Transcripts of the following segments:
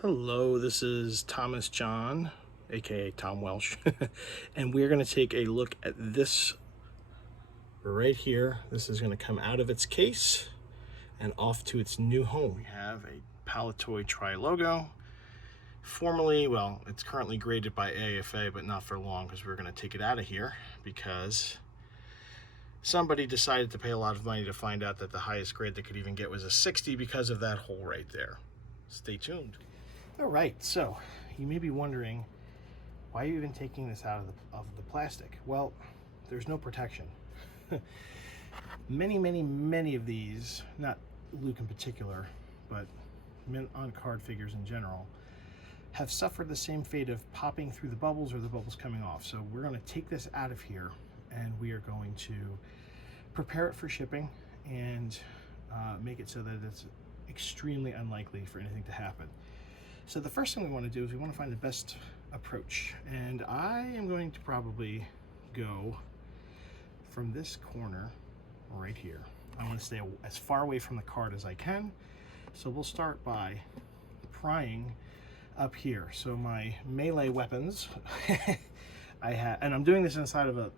Hello, this is Thomas John, aka Tom Welsh, and we're going to take a look at this right here. This is going to come out of its case and off to its new home. We have a Palatoy Trilogo. Formerly, well, it's currently graded by AFA, but not for long because we're going to take it out of here because somebody decided to pay a lot of money to find out that the highest grade they could even get was a 60 because of that hole right there. Stay tuned. All right, so you may be wondering, why are you even taking this out of the plastic? Well, there's no protection. many of these, not Luke in particular, but on card figures in general, have suffered the same fate of popping through the bubbles or the bubbles coming off. So we're going to take this out of here and we are going to prepare it for shipping and make it so that it's extremely unlikely for anything to happen. So the first thing we want to do is we want to find the best approach, and I am going to probably go from this corner right here. I want to stay as far away from the card as I can, so we'll start by prying up here. So my melee weapons, I have, and I'm doing this inside of an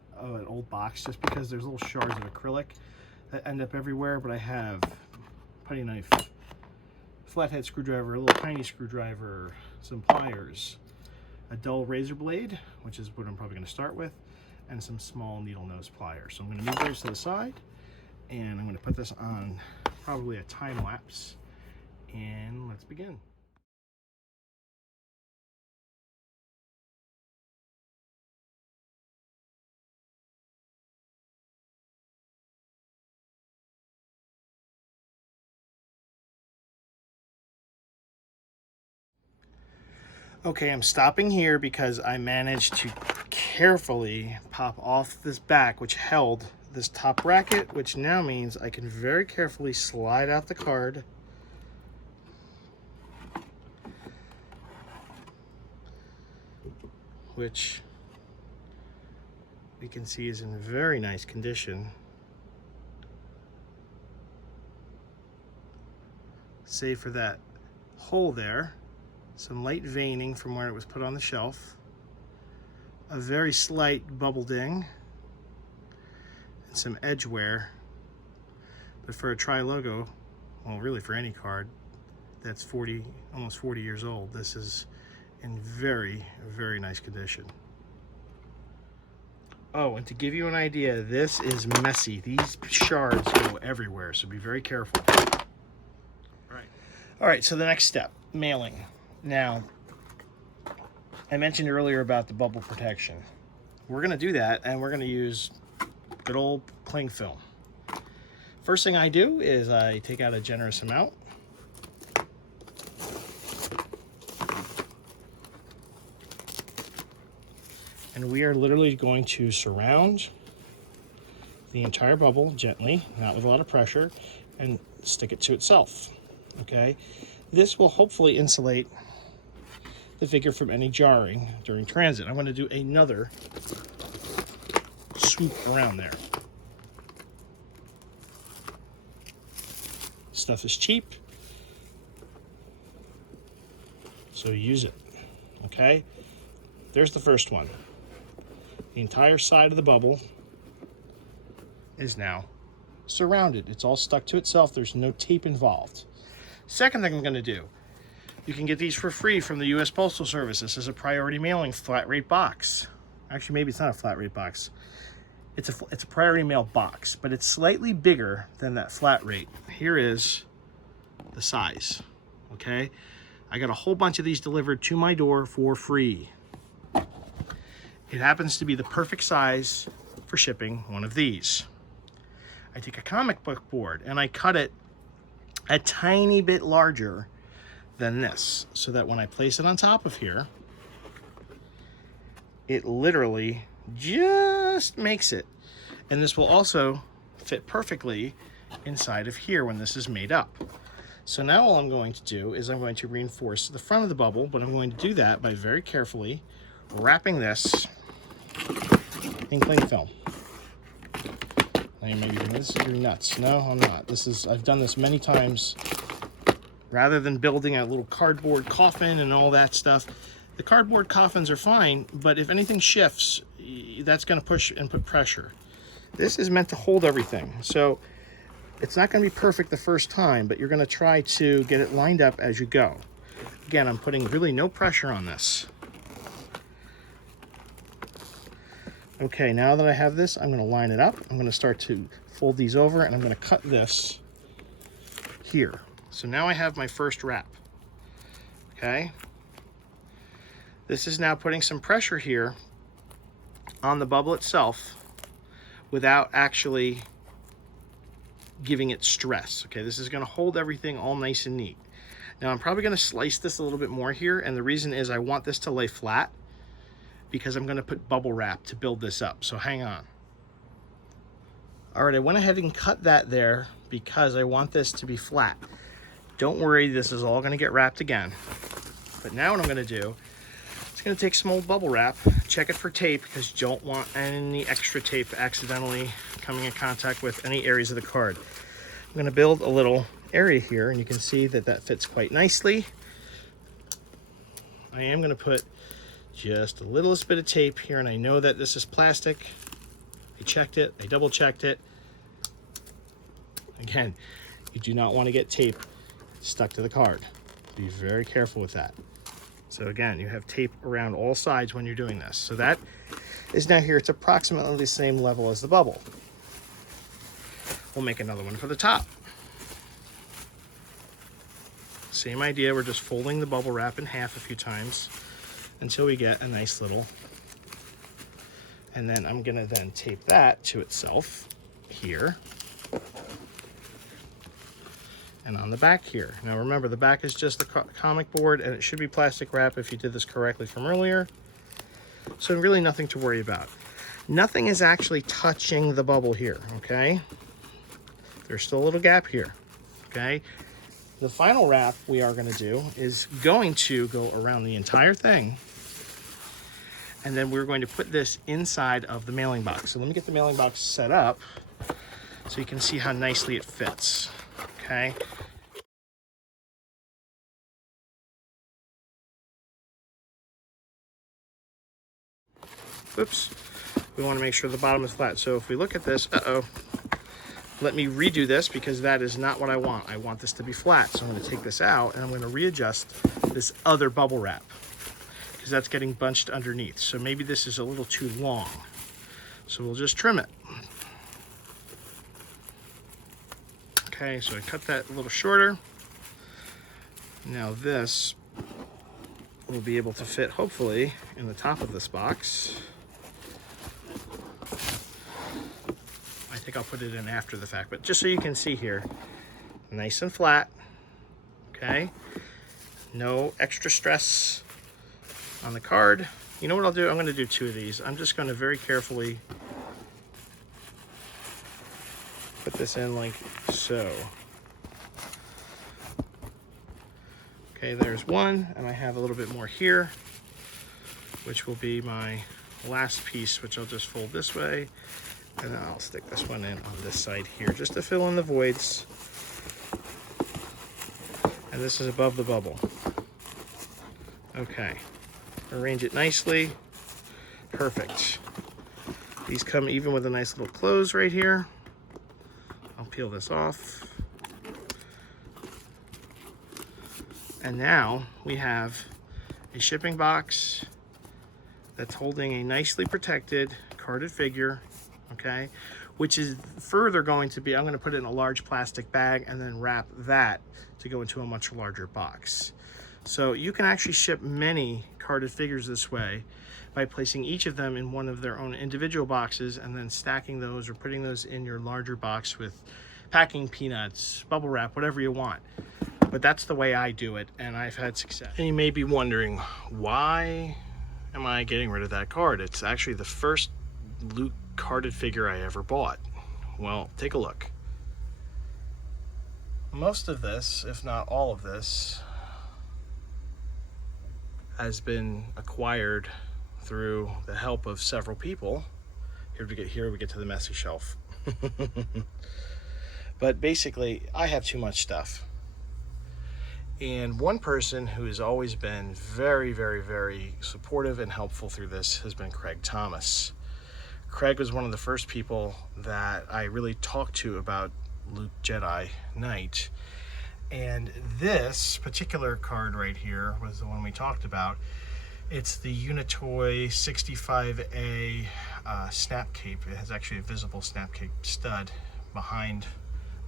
old box just because there's little shards of acrylic that end up everywhere, but I have putty knife, flathead screwdriver, a little tiny screwdriver, some pliers, a dull razor blade, which is what I'm probably going to start with, and some small needle nose pliers. So I'm going to move those to the side, and I'm going to put this on probably a time lapse, and let's begin. Okay, I'm stopping here because I managed to carefully pop off this back, which held this top bracket, which now means I can very carefully slide out the card, which we can see is in very nice condition. Save for that hole there. Some light veining from where it was put on the shelf, a very slight bubble ding, and some edge wear. But for a Trilogo, well, really for any card that's almost 40 years old, this is in very nice condition. Oh, and to give you an idea, this is messy. These shards go everywhere, so be very careful. All right, so the next step, mailing. Now, I mentioned earlier about the bubble protection. We're going to do that, and we're going to use good old cling film. First thing I do is I take out a generous amount. And we are literally going to surround the entire bubble gently, not with a lot of pressure, and stick it to itself. Okay? This will hopefully insulate the figure from any jarring during transit. I'm going to do another swoop around there. Stuff is cheap, so use it. Okay, there's the first one. The entire side of the bubble is now surrounded. It's all stuck to itself. There's no tape involved. Second thing I'm going to do, you can get these for free from the U.S. Postal Service. This is a priority mailing flat rate box. Actually, maybe it's not a flat rate box. It's a priority mail box, but it's slightly bigger than that flat rate. Here is the size, okay? I got a whole bunch of these delivered to my door for free. It happens to be the perfect size for shipping one of these. I take a comic book board and I cut it a tiny bit larger than this, so that when I place it on top of here, it literally just makes it. And this will also fit perfectly inside of here when this is made up. So now all I'm going to do is I'm going to reinforce the front of the bubble, but I'm going to do that by very carefully wrapping this in cling film. Now you may be thinking, this is nuts. No, I'm not. I've done this many times rather than building a little cardboard coffin and all that stuff. The cardboard coffins are fine, but if anything shifts, that's going to push and put pressure. This is meant to hold everything, so it's not going to be perfect the first time, but you're going to try to get it lined up as you go. Again, I'm putting really no pressure on this. Okay, now that I have this, I'm going to line it up. I'm going to start to fold these over, and I'm going to cut this here. So now I have my first wrap. Okay. This is now putting some pressure here on the bubble itself without actually giving it stress. Okay, this is going to hold everything all nice and neat. Now I'm probably going to slice this a little bit more here, and the reason is I want this to lay flat because I'm going to put bubble wrap to build this up. So hang on. All right, I went ahead and cut that there because I want this to be flat. Don't worry, this is all going to get wrapped again. But now what I'm going to do, it's going to take some old bubble wrap, check it for tape because you don't want any extra tape accidentally coming in contact with any areas of the card. I'm going to build a little area here, and you can see that that fits quite nicely. I am going to put just a littlest bit of tape here, and I know that this is plastic. I checked it, I double checked it. Again, you do not want to get tape stuck to the card. Be very careful with that. So again, you have tape around all sides when you're doing this. So that is now here. It's approximately the same level as the bubble. We'll make another one for the top. Same idea, we're just folding the bubble wrap in half a few times until we get a nice little, and then I'm gonna then tape that to itself here and on the back here. Now remember, the back is just the comic board, and it should be plastic wrap if you did this correctly from earlier. So really nothing to worry about. Nothing is actually touching the bubble here, okay? There's still a little gap here, okay? The final wrap we are gonna do is going to go around the entire thing, and then we're going to put this inside of the mailing box. So let me get the mailing box set up so you can see how nicely it fits, okay? Oops, we want to make sure the bottom is flat. So if we look at this, let me redo this because that is not what I want. I want this to be flat. So I'm going to take this out and I'm going to readjust this other bubble wrap because that's getting bunched underneath. So maybe this is a little too long. So we'll just trim it. Okay, so I cut that a little shorter. Now this will be able to fit, hopefully, in the top of this box. I think I'll put it in after the fact, but just so you can see here, nice and flat, okay? No extra stress on the card. You know what I'll do? I'm gonna do two of these. I'm just gonna very carefully put this in like so. Okay, there's one, and I have a little bit more here, which will be my last piece, which I'll just fold this way, and then I'll stick this one in on this side here, just to fill in the voids. And this is above the bubble. Okay, arrange it nicely. Perfect. These come even with a nice little close right here. I'll peel this off. And now we have a shipping box that's holding a nicely protected carded figure, okay? Which is further going to be, I'm gonna put it in a large plastic bag and then wrap that to go into a much larger box. So you can actually ship many carded figures this way by placing each of them in one of their own individual boxes and then stacking those or putting those in your larger box with packing peanuts, bubble wrap, whatever you want. But that's the way I do it, and I've had success. And you may be wondering, why am I getting rid of that card? It's actually the first Luke carded figure I ever bought. Well, take a look. Most of this, if not all of this, has been acquired through the help of several people. Here we get to the messy shelf. But basically, I have too much stuff. And one person who has always been very, very, very supportive and helpful through this has been Craig Thomas. Craig was one of the first people that I really talked to about Luke Jedi Knight. And this particular card right here was the one we talked about. It's the Unitoy 65A snap cape. It has actually a visible snap cape stud behind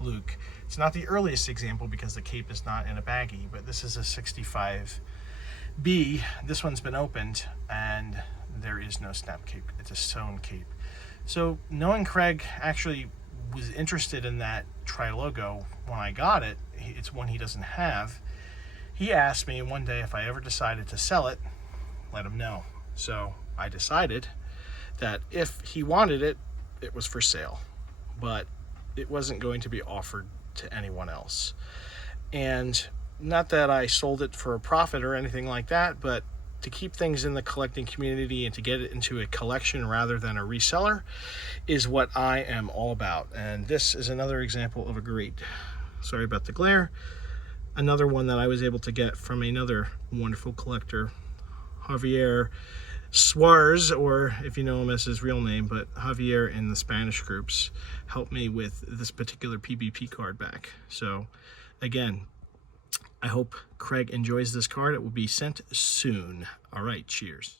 Luke. It's not the earliest example because the cape is not in a baggie, but this is a 65B. This one's been opened and there is no snap cape. It's a sewn cape. So knowing Craig actually was interested in that Trilogo when I got it, it's one he doesn't have. He asked me one day if I ever decided to sell it, let him know. So I decided that if he wanted it, it was for sale, but it wasn't going to be offered to anyone else. And not that I sold it for a profit or anything like that, but to keep things in the collecting community and to get it into a collection rather than a reseller is what I am all about. And this is another example of a great, sorry about the glare, another one that I was able to get from another wonderful collector, Javier Suarez, or if you know him as his real name, but Javier in the Spanish groups helped me with this particular PBP card back. So again, I hope Craig enjoys this card. It will be sent soon. All right, cheers.